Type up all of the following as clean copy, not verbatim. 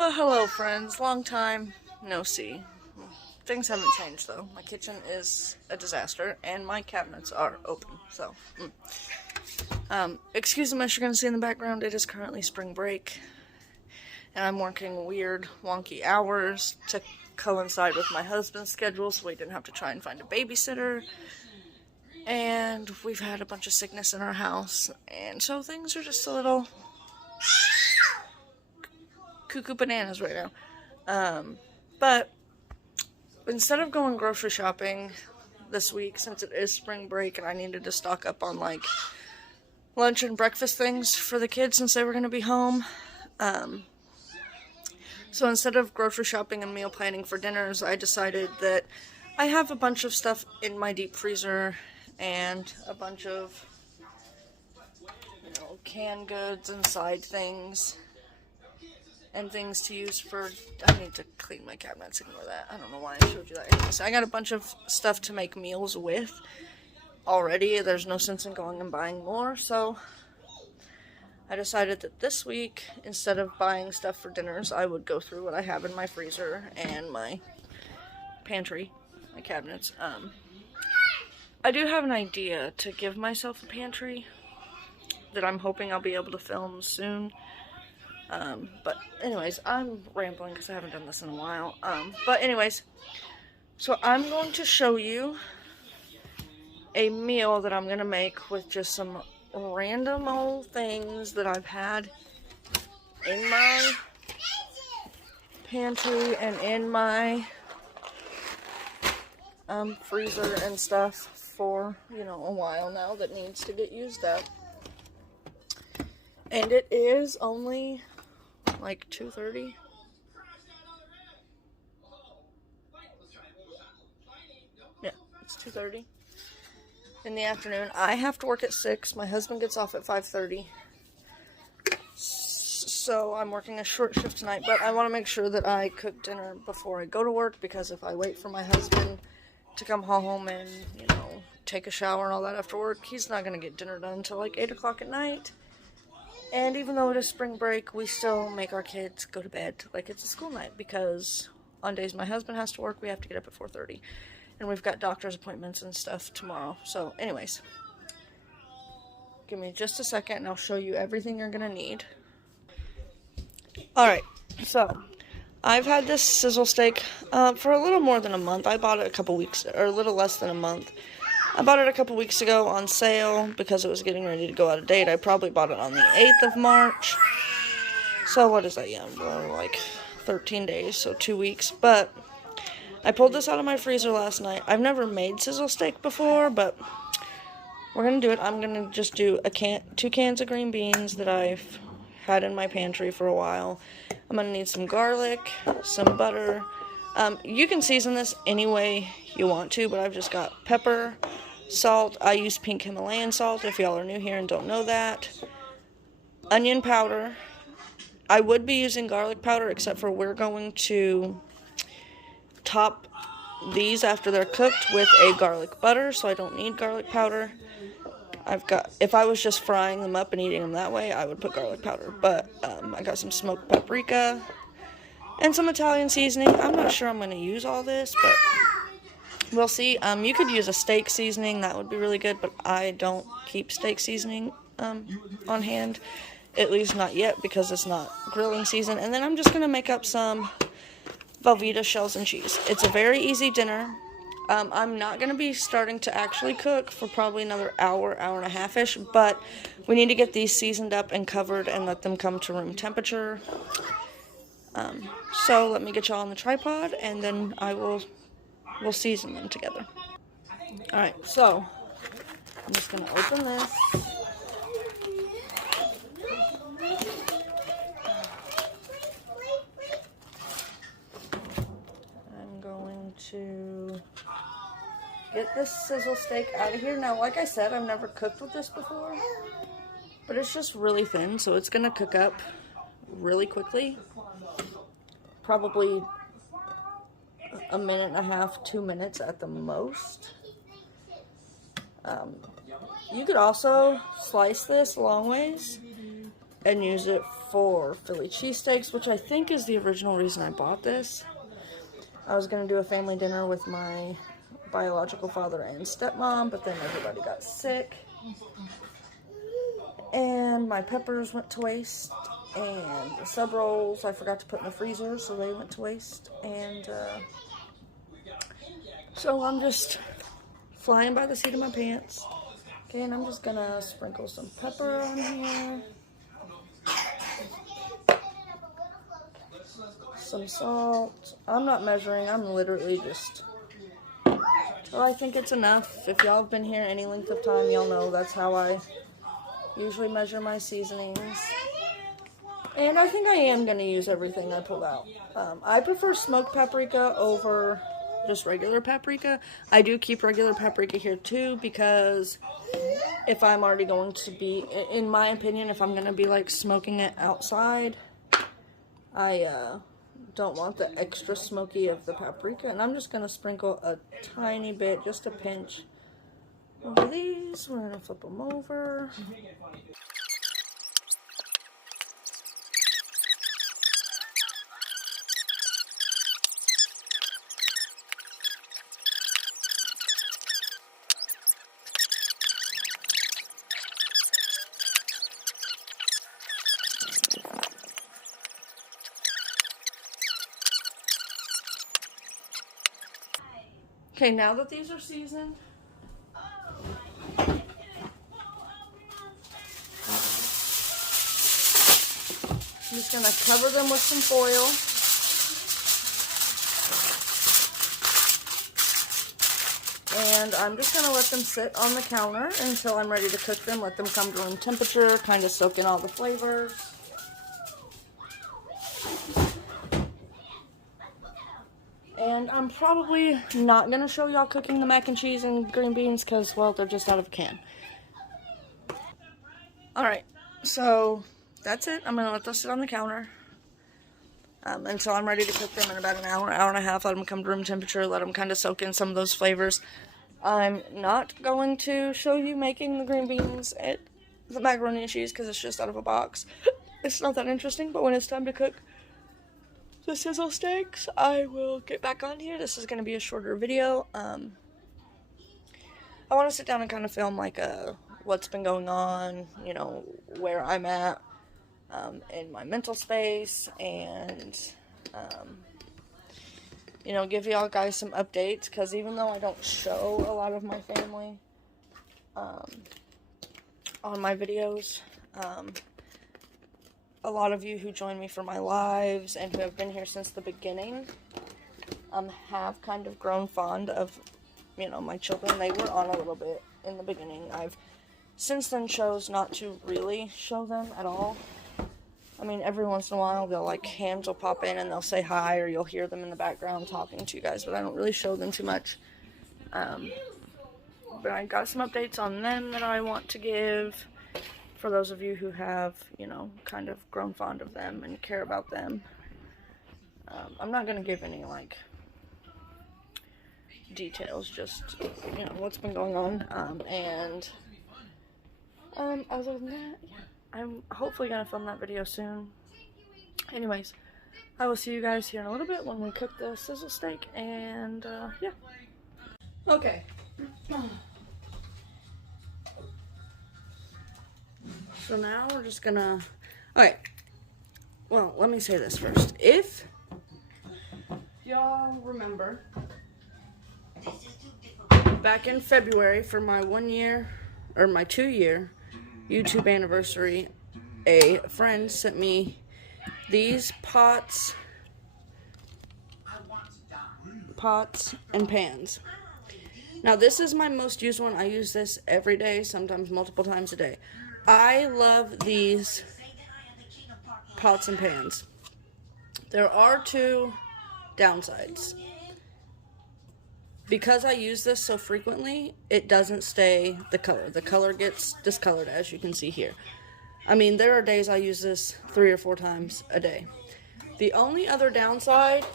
Well, hello friends. Long time no see. Things haven't changed though. My kitchen is a disaster and my cabinets are open. So, excuse the mess you're going to see in the background. It is currently spring break and I'm working weird, wonky hours to coincide with my husband's schedule so we didn't have to try and find a babysitter. And we've had a bunch of sickness in our house, and so things are just a little cuckoo bananas right now. But instead of going grocery shopping this week, since it is spring break and I needed to stock up on like lunch and breakfast things for the kids since they were going to be home, so instead of grocery shopping and meal planning for dinners, I decided that I have a bunch of stuff in my deep freezer and a bunch of, canned goods and side things and things to use for, I need to clean my cabinets, ignore that. I don't know why I showed you that. Anyways, I got a bunch of stuff to make meals with already. There's no sense in going and buying more, so I decided that this week, instead of buying stuff for dinners, I would go through what I have in my freezer and my pantry, my cabinets. I do have an idea to give myself a pantry that I'm hoping I'll be able to film soon. But anyways, I'm rambling because I haven't done this in a while. But anyways, so I'm going to show you a meal that I'm going to make with just some random old things that I've had in my pantry and in my freezer and stuff for, a while now that needs to get used up. And it is only like 2:30. Yeah, it's 2:30 in the afternoon. I have to work at 6. My husband gets off at 5:30. So I'm working a short shift tonight, but I want to make sure that I cook dinner before I go to work, because if I wait for my husband to come home and, take a shower and all that after work, he's not going to get dinner done until like 8 o'clock at night. And even though it is spring break, we still make our kids go to bed like it's a school night, because on days my husband has to work, we have to get up at 4:30. And we've got doctor's appointments and stuff tomorrow. So anyways, give me just a second and I'll show you everything you're going to need. Alright, so I've had this Sizzle steak for a little more than a month. I bought it a couple weeks, or a little less than a month. I bought it a couple weeks ago on sale because it was getting ready to go out of date. I probably bought it on the 8th of March. So what is that? Yeah, like 13 days, so 2 weeks. But I pulled this out of my freezer last night. I've never made Sizzle steak before, but we're going to do it. I'm going to just do 2 cans of green beans that I've had in my pantry for a while. I'm going to need some garlic, some butter. You can season this any way you want to, but I've just got pepper, salt. I use pink Himalayan salt if y'all are new here and don't know that. Onion powder. I would be using garlic powder, except for we're going to top these after they're cooked with a garlic butter, so I don't need garlic powder. If I was just frying them up and eating them that way, I would put garlic powder, but I got some smoked paprika and some Italian seasoning. I'm not sure I'm going to use all this, but we'll see. You could use a steak seasoning, that would be really good, but I don't keep steak seasoning on hand, at least not yet, because it's not grilling season. And then I'm just going to make up some Velveeta shells and cheese. It's a very easy dinner. I'm not going to be starting to actually cook for probably another hour and a half-ish, but we need to get these seasoned up and covered and let them come to room temperature. So let me get y'all on the tripod, and then we'll season them together. Alright, so I'm just going to open this. I'm going to get this Sizzle steak out of here. Now, like I said, I've never cooked with this before, but it's just really thin, so it's going to cook up really quickly. Probably a minute and a half, 2 minutes at the most. You could also slice this long ways and use it for Philly cheesesteaks, which I think is the original reason I bought this. I was going to do a family dinner with my biological father and stepmom, but then everybody got sick. And my peppers went to waste, and the sub rolls I forgot to put in the freezer, so they went to waste. And so I'm just flying by the seat of my pants. Okay, and I'm just gonna sprinkle some pepper on here. Some salt. I'm not measuring, I'm literally just, well, I think it's enough. If y'all have been here any length of time, y'all know that's how I usually measure my seasonings. And I think I am going to use everything I pulled out. I prefer smoked paprika over just regular paprika. I do keep regular paprika here too, because if I'm already going to be, in my opinion, if I'm going to be like smoking it outside, I don't want the extra smoky of the paprika. And I'm just going to sprinkle a tiny bit, just a pinch over these. We're going to flip them over. Okay, now that these are seasoned, I'm just going to cover them with some foil. And I'm just going to let them sit on the counter until I'm ready to cook them. Let them come to room temperature, kind of soak in all the flavors. And I'm probably not going to show y'all cooking the mac and cheese and green beans because, well, they're just out of a can. Alright, so that's it. I'm going to let those sit on the counter until I'm ready to cook them in about an hour, hour and a half. Let them come to room temperature, let them kind of soak in some of those flavors. I'm not going to show you making the green beans and the macaroni and cheese because it's just out of a box. It's not that interesting, but when it's time to cook the sizzle steaks, I will get back on here. This is going to be a shorter video. I want to sit down and kind of film like what's been going on, you know, where I'm at in my mental space, and you know, give y'all guys some updates, because even though I don't show a lot of my family on my videos, a lot of you who join me for my lives and who have been here since the beginning have kind of grown fond of, you know, my children. They were on a little bit in the beginning. I've since then chose not to really show them at all. I mean, every once in a while, they'll, like, hands will pop in and they'll say hi, or you'll hear them in the background talking to you guys, but I don't really show them too much. But I got some updates on them that I want to give for those of you who have, you know, kind of grown fond of them and care about them. I'm not going to give any, like, details, just, you know, what's been going on. Other than that, yeah. I'm hopefully going to film that video soon. Anyways, I will see you guys here in a little bit when we cook the sizzle steak, and, yeah. Okay. So now we're just gonna, alright, well, let me say this first. If y'all remember, back in February for my 1 year, or my 2 year YouTube anniversary, a friend sent me these pots and pans. Now this is my most used one. I use this every day, sometimes multiple times a day. I love these pots and pans. There are two downsides. Because I use this so frequently, it doesn't stay the color. The color gets discolored, as you can see here. I mean, there are days I use this 3 or 4 times a day. The only other downside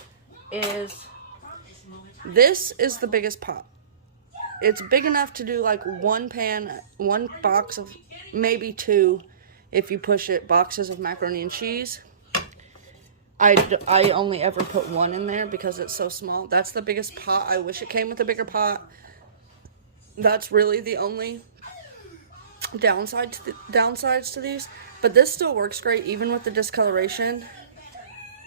is this is the biggest pot. It's big enough to do like one pan, one box of maybe 2 if you push it, boxes of macaroni and cheese. I only ever put one in there because it's so small. That's the biggest pot. I wish it came with a bigger pot. That's really the only downsides to these. But this still works great, even with the discoloration.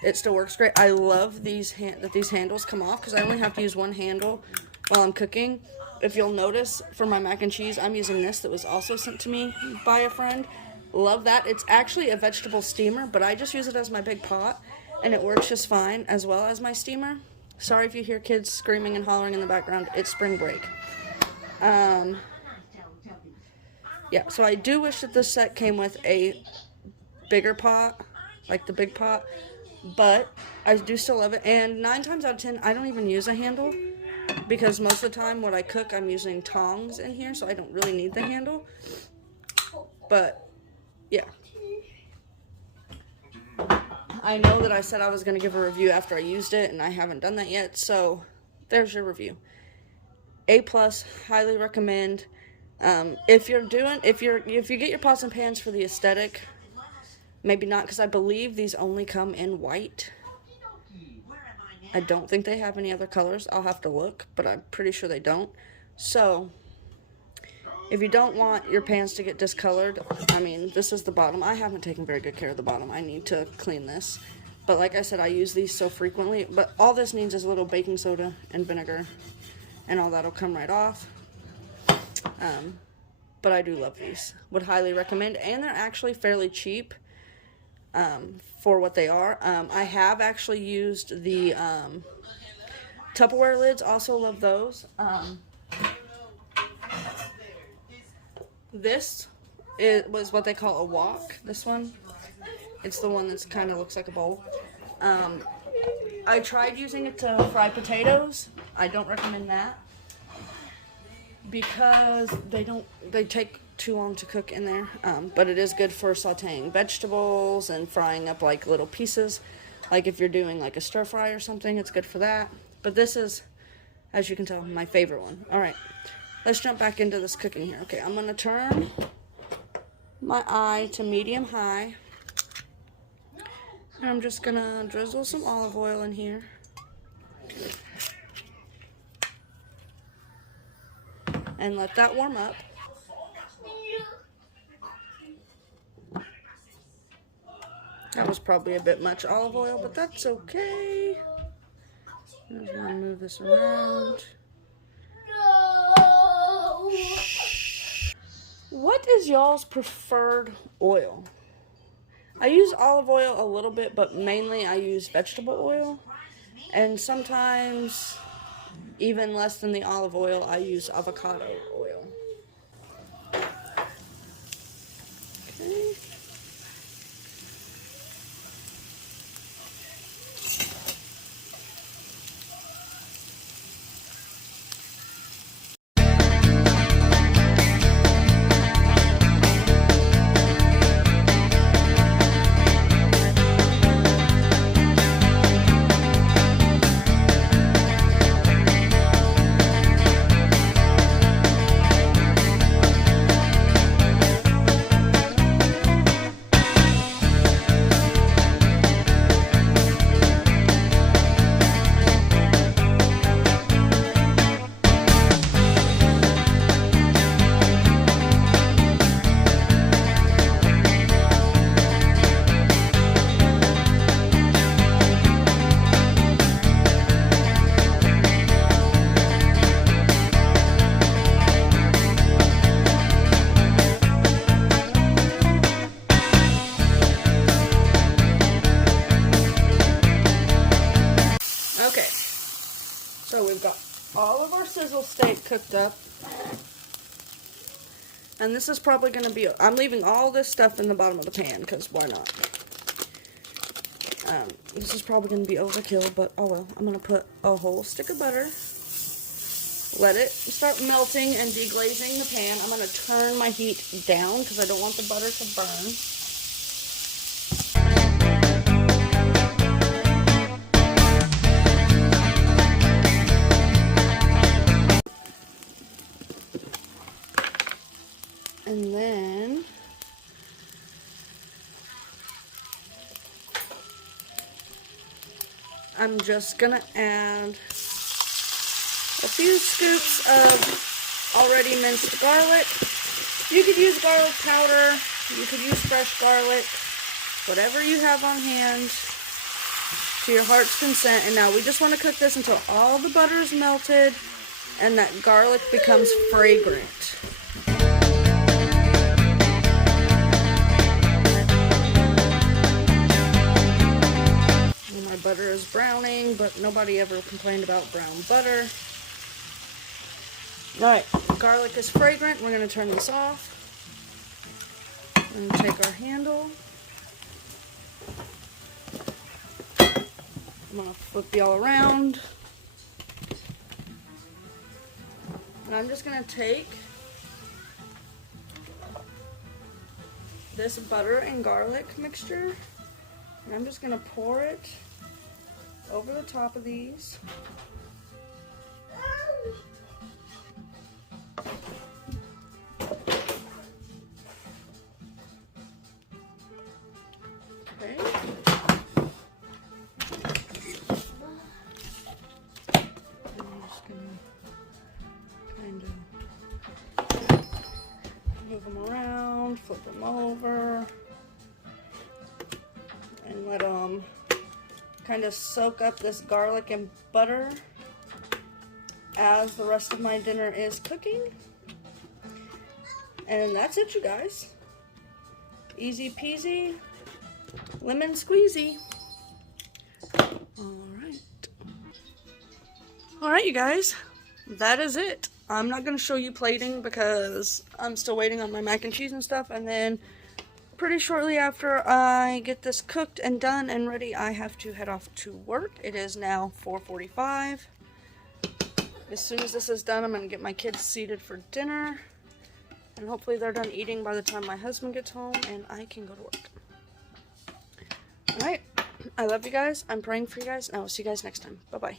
It still works great. I love that these handles come off because I only have to use one handle while I'm cooking. If you'll notice, for my mac and cheese, I'm using this that was also sent to me by a friend. Love that. It's actually a vegetable steamer, but I just use it as my big pot, and it works just fine, as well as my steamer. Sorry if you hear kids screaming and hollering in the background. It's spring break. Yeah, so I do wish that this set came with a bigger pot, like the big pot, but I do still love it. And 9 times out of 10, I don't even use a handle, because most of the time when I cook, I'm using tongs in here, so I don't really need the handle. But, yeah. I know that I said I was going to give a review after I used it, and I haven't done that yet, so there's your review. A+, highly recommend. If you get your pots and pans for the aesthetic, maybe not, because I believe these only come in white. I don't think they have any other colors. I'll have to look, but I'm pretty sure they don't. So, if you don't want your pans to get discolored, I mean, this is the bottom. I haven't taken very good care of the bottom. I need to clean this. But like I said, I use these so frequently. But all this needs is a little baking soda and vinegar, and all that'll come right off. But I do love these. Would highly recommend. And they're actually fairly cheap for what they are. I have actually used the Tupperware lids. Also love those. This was what they call a wok. This one. It's the one that's kind of looks like a bowl. I tried using it to fry potatoes. I don't recommend that, because they take too long to cook in there. But it is good for sauteing vegetables and frying up like little pieces. Like if you're doing like a stir fry or something, it's good for that. But this is, as you can tell, my favorite one. All right, let's jump back into this cooking here. Okay, I'm gonna turn my eye to medium high. And I'm just gonna drizzle some olive oil in here. And let that warm up. That was probably a bit much olive oil, but that's okay. I'm just gonna move this around. No. What is y'all's preferred oil? I use olive oil a little bit, but mainly I use vegetable oil. And sometimes, even less than the olive oil, I use avocado oil. Okay. So we've got all of our sizzle steak cooked up. And this is probably going to be, I'm leaving all this stuff in the bottom of the pan, because why not? This is probably going to be overkill, but oh well. I'm going to put a whole stick of butter. Let it start melting and deglazing the pan. I'm going to turn my heat down, because I don't want the butter to burn. And then I'm just gonna add a few scoops of already minced garlic. You could use garlic powder, you could use fresh garlic, whatever you have on hand, to your heart's content. And now we just want to cook this until all the butter is melted and that garlic becomes fragrant. My butter is browning, but nobody ever complained about brown butter. Alright, garlic is fragrant. We're going to turn this off. And take our handle. I'm going to flip y'all around. And I'm just going to take this butter and garlic mixture, and I'm just going to pour it over the top of these. Okay. I'm just going to kind of move them around, flip them over, and let them kind of soak up this garlic and butter as the rest of my dinner is cooking. And that's it, you guys. Easy peasy, lemon squeezy. Alright, you guys, that is it. I'm not going to show you plating because I'm still waiting on my mac and cheese and stuff, and then pretty shortly after I get this cooked and done and ready, I have to head off to work. It is now 4:45. As soon as this is done, I'm going to get my kids seated for dinner, and hopefully they're done eating by the time my husband gets home and I can go to work. Alright, I love you guys. I'm praying for you guys, and I will see you guys next time. Bye-bye.